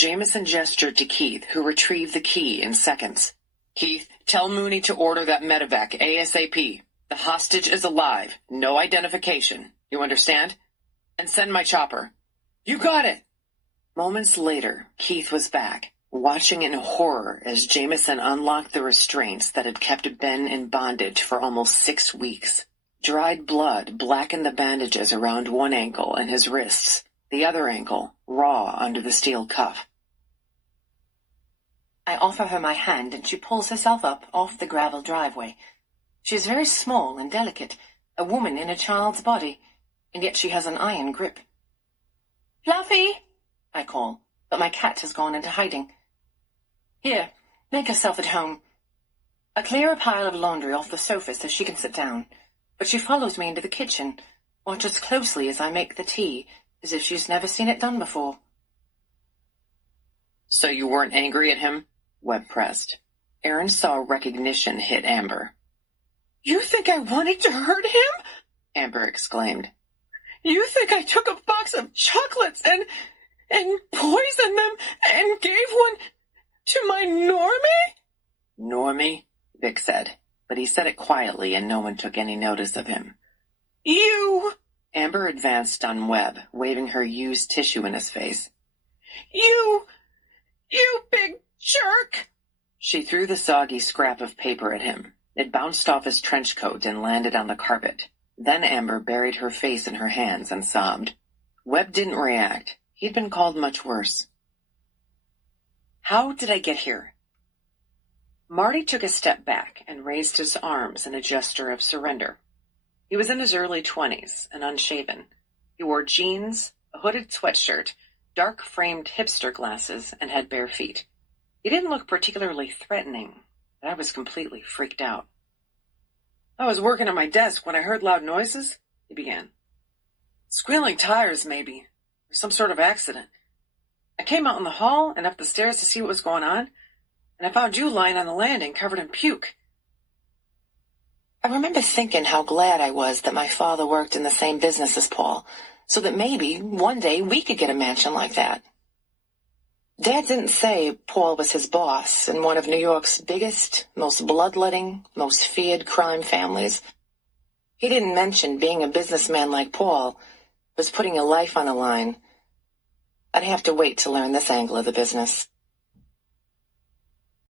Jameson gestured to Keith, who retrieved the key in seconds. Keith, tell Mooney to order that medevac ASAP. The hostage is alive. No identification. You understand? And send my chopper. You got it! Moments later, Keith was back, watching in horror as Jameson unlocked the restraints that had kept Ben in bondage for almost 6 weeks. Dried blood blackened the bandages around one ankle and his wrists, the other ankle raw under the steel cuff. I offer her my hand, and she pulls herself up off the gravel driveway. She is very small and delicate, a woman in a child's body, and yet she has an iron grip. "Fluffy!" I call, but my cat has gone into hiding. "Here, make herself at home." I clear a pile of laundry off the sofa so she can sit down, but she follows me into the kitchen, watches closely as I make the tea, as if she's never seen it done before. So you weren't angry at him? Webb pressed. Aaron saw recognition hit Amber. You think I wanted to hurt him? Amber exclaimed. You think I took a box of chocolates and poisoned them and gave one to my Normie? Normie? Vic said, but he said it quietly and no one took any notice of him. You! Amber advanced on Webb, waving her used tissue in his face. You big jerk! She threw the soggy scrap of paper at him. It bounced off his trench coat and landed on the carpet. Then Amber buried her face in her hands and sobbed. Webb didn't react. He'd been called much worse. How did I get here? Marty took a step back and raised his arms in a gesture of surrender. He was in his early 20s and unshaven. He wore jeans, a hooded sweatshirt, dark-framed hipster glasses, and had bare feet. He didn't look particularly threatening, but I was completely freaked out. I was working at my desk when I heard loud noises, he began. Squealing tires, maybe, or some sort of accident. I came out in the hall and up the stairs to see what was going on, and I found you lying on the landing covered in puke. I remember thinking how glad I was that my father worked in the same business as Paul, so that maybe one day we could get a mansion like that. Dad didn't say Paul was his boss in one of New York's biggest, most bloodletting, most feared crime families. He didn't mention being a businessman like Paul was putting a life on the line. I'd have to wait to learn this angle of the business.